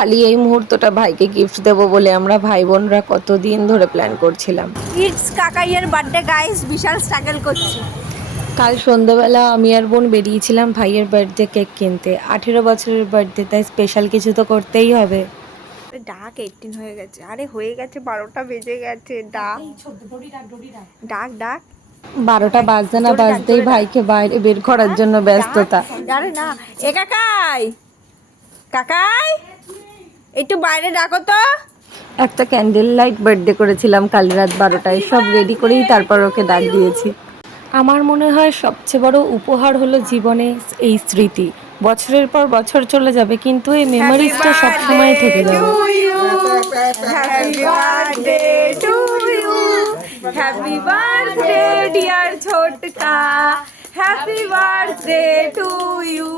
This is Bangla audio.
খালি এই মুহূর্তটা ভাইকে গিফট দেবো বলে আমরা ভাই বোনরা কতদিন ধরে প্ল্যান করছিলাম। ইটস কাকাইয়ের বার্থডে গাইস, বিশাল স্ট্রাগল করছি। কাল সন্ধ্যাবেলা আমি আর বোন বেরিয়েছিলাম ভাইয়ের বার্থডে কেক কিনতে। 18 বছরের বার্থডে, তাই স্পেশাল কিছু তো করতেই হবে। ডাক 18 হয়ে গেছে, আরে হয়ে গেছে, 12টা বেজে গেছে। ডাক ডাক ডাক 12টা বাজতে না জোরে ডাক, বাজতেই জোরে ডাক। ভাইকে বাইরে বের করার জন্য ডাক, ব্যস্ততা। আরে না, এ কাকাই, কাকাই একটু বাইরে ডাকো তো। একটা ক্যান্ডেল লাইট বার্থডে করেছিলাম কাল রাত 12টায়, সব রেডি করেই তারপর ওকে ডাক দিয়েছি। আমার মনে হয় সবচেয়ে বড় উপহার হলো জীবনে এই স্মৃতি। বছরের পর বছর চলে যাবে কিন্তু এই হ্যাপি মেমোরিজটা বার্থডে সবসময় থেকে টু যাবে। You, happy birthday to you, happy birthday dear ছোটকা, হ্যাপি বার্থডে টু ইউ।